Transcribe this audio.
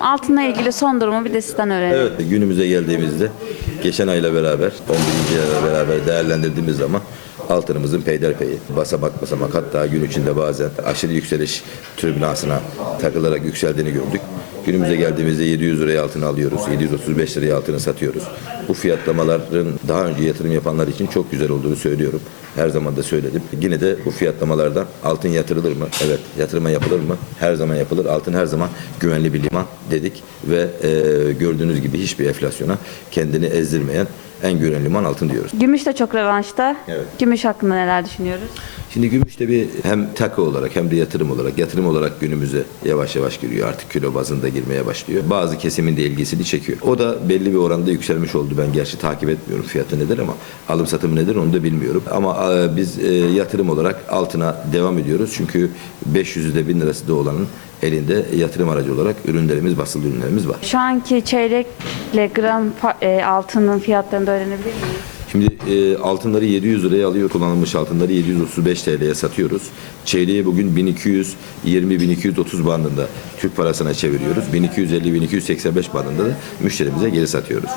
Altınla ilgili son durumu bir de sizden öğrenelim. Evet günümüze geldiğimizde geçen ayla beraber 11. ayla beraber değerlendirdiğimiz zaman altınımızın peyderpeyi basamak basamak hatta gün içinde bazen aşırı yükseliş türbülansına takılarak yükseldiğini gördük. Günümüze geldiğimizde 700 liraya altın alıyoruz. 735 liraya altını satıyoruz. Bu fiyatlamaların daha önce yatırım yapanlar için çok güzel olduğunu söylüyorum. Her zaman da söyledim. Yine de bu fiyatlamalardan altın yatırılır mı? Evet. Yatırıma yapılır mı? Her zaman yapılır. Altın her zaman güvenli bir liman dedik ve e, gördüğünüz gibi hiçbir enflasyona kendini ezdirmeyen en güvenli liman altın diyoruz. Gümüş de çok revanşta. Evet. Gümüş hakkında neler düşünüyoruz? Şimdi gümüş de bir hem takı olarak hem de yatırım olarak yatırım olarak günümüze yavaş yavaş giriyor. Artık kilo bazında girmeye başlıyor. Bazı kesimin de ilgisini çekiyor. O da belli bir oranda yükselmiş oldu. Ben gerçi takip etmiyorum fiyatı nedir ama alım satımı nedir onu da bilmiyorum. Ama e, biz e, yatırım olarak altına devam ediyoruz. Çünkü 500'ü de 1000 lirası da olanın elinde yatırım aracı olarak ürünlerimiz, basılı ürünlerimiz var. Şu anki çeyrekle gram e, altının fiyatlarını da öğrenebilir miyiz? Şimdi e, altınları 700 liraya alıyor. Kullanılmış altınları 735 TL'ye satıyoruz. Çeyreği bugün 1220-1230 bandında Türk parasına çeviriyoruz. 1250-1285 bandında da müşterimize geri satıyoruz.